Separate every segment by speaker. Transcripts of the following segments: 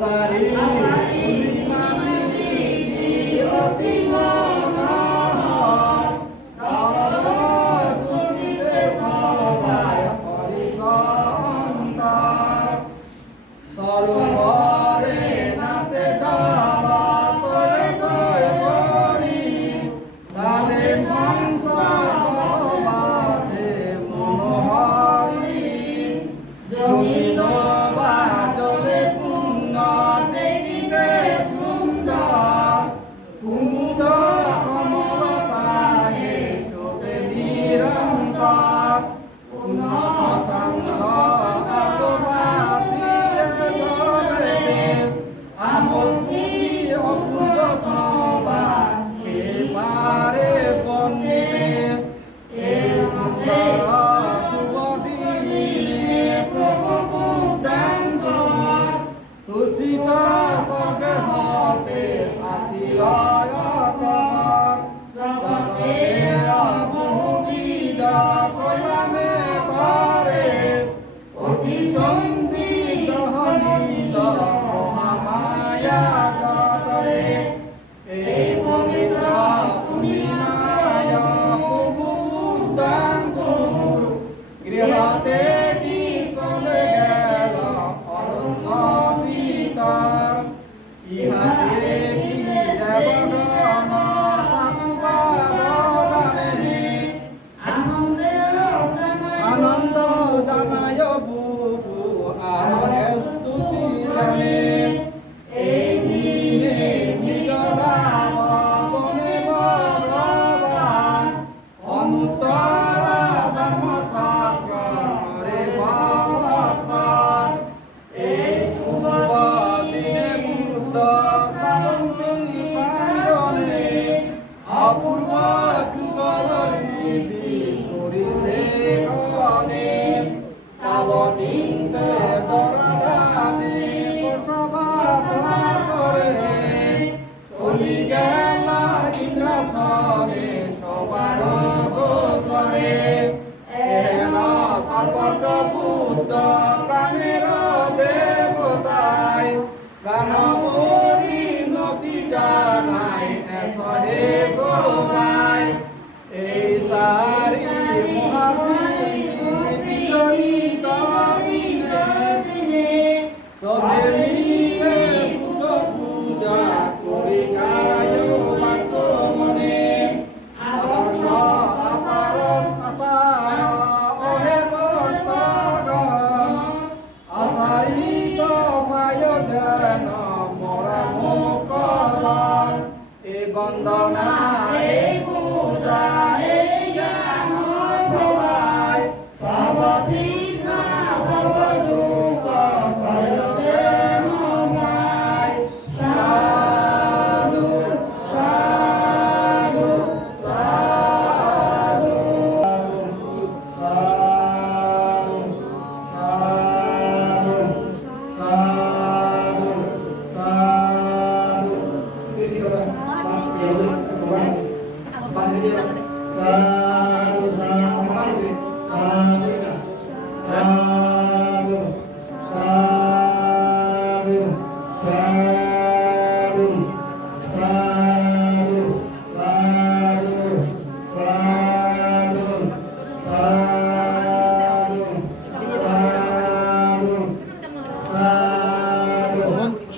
Speaker 1: Nazareno. ইন্দ্রসরে সবার গোসরে N সর্বত Buddha প্রাণের দেবতায় প্রাণ পরিণতি জানাই সরে সবাই এই সারি মহাবীর বন্ধনা মোরা মুকলা এ বন্ধনা রে পুরা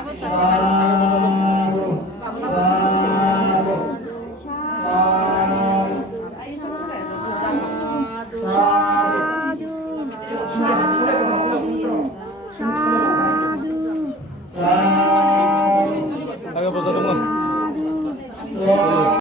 Speaker 1: Aku.